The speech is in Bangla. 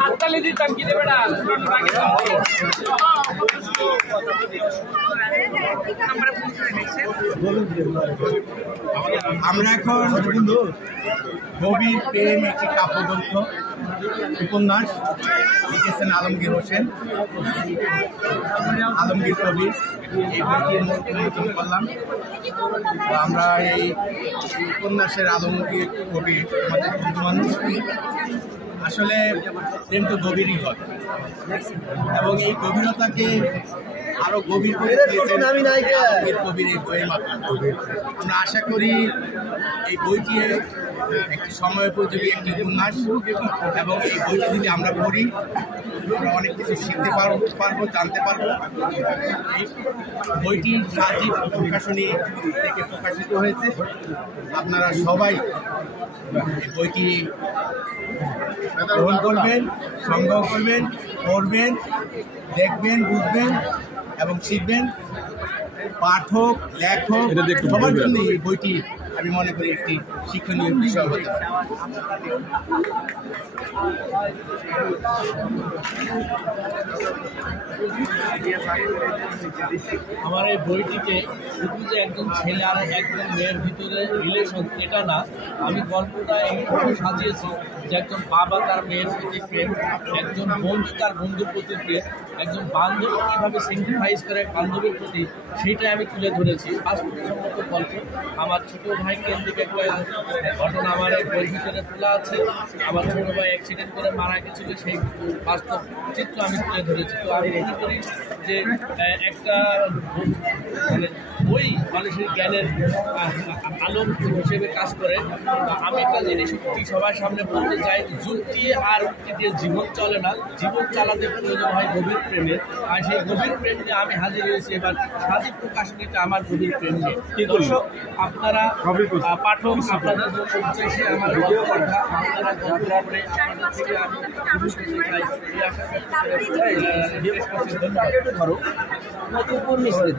হাততালি দিতাম কি দেবে না। আমরা এখন গভীর প্রেম একটি কাব্যগ্রন্থ উপন্যাস লিখেছেন আলমগীর হোসেন, আলমগীর কবি। এই বইটি উন্মোচন করলাম। আমরা এই উপন্যাসের আলমগীর কবি আমাদের বন্ধু মানুষ। আসলে প্রেম তো গভীরই হয় এবং এই গভীরতাকে আরো গভীর করে দিয়েছেন আলমগীর কবির এই বইয়ের মাধ্যমে। আমরা আশা করি এই বইটি একটি সময়োপযোগী একটি উপন্যাস এবং এই বইটি যদি আমরা পড়ি আমরা অনেক কিছু শিখতে পারবো, জানতে পারবো। এই বইটি সাজিব প্রকাশনী থেকে প্রকাশিত হয়েছে। আপনারা সবাই এই বইটি গ্রহণ করবেন, সংগ্রহ করবেন, পড়বেন, দেখবেন, বুঝবেন এবং শিখবেন। পাঠক, লেখক সবার জন্য এই বইটি আমি মনে করি একটি শিক্ষণীয় বিষয় হতে পারে। আমার এই বইটিতে শুধু যে একজন ছেলে আর একজন মেয়ের ভিতরে রিলেশন এটা না, আমি গল্পটা এইভাবে সাজিয়েছি যে একজন বাবা তার মেয়ের প্রতি প্রেম, একজন বন্ধু তার বন্ধুর প্রতি প্রেম, একজন বান্ধব কীভাবে স্যাক্রিফাইস করে বান্ধবীর প্রতি, সেইটাই আমি তুলে ধরেছি। বাস্তবসম্মত গল্প। আমার ছোট ভাই কেন্দ্রিক একটা ঘটনা আমার এই বইয়ের ভিতরে তোলা আছে। আমার ছোট ভাই অ্যাক্সিডেন্ট করে মারা গেছিল, সেই বাস্তব চিত্র আমি তুলে ধরেছি। তো আমি মনে করি যে একটা মানে বই মানুষের জ্ঞানের আলোক হিসেবে কাজ করে। আমি একটা জিনিস সবার সামনে বলতে চাই, যুক্তি আর উক্তি দিয়ে জীবন চলে না, জীবন চালাতে প্রয়োজন হয় গভীর প্রেমের। আর সেই গভীর প্রেম নিয়ে আমি হাজির হয়েছি এবার সাজিব প্রকাশনীতে আমার গভীর প্রেম নিয়ে। দর্শক, আপনারা পাঠক, আপনাদের উদ্দেশ্যে আমার কথা আপনারা গল্প করে আপনাদের থেকে আমি চাই এই আশা করতে।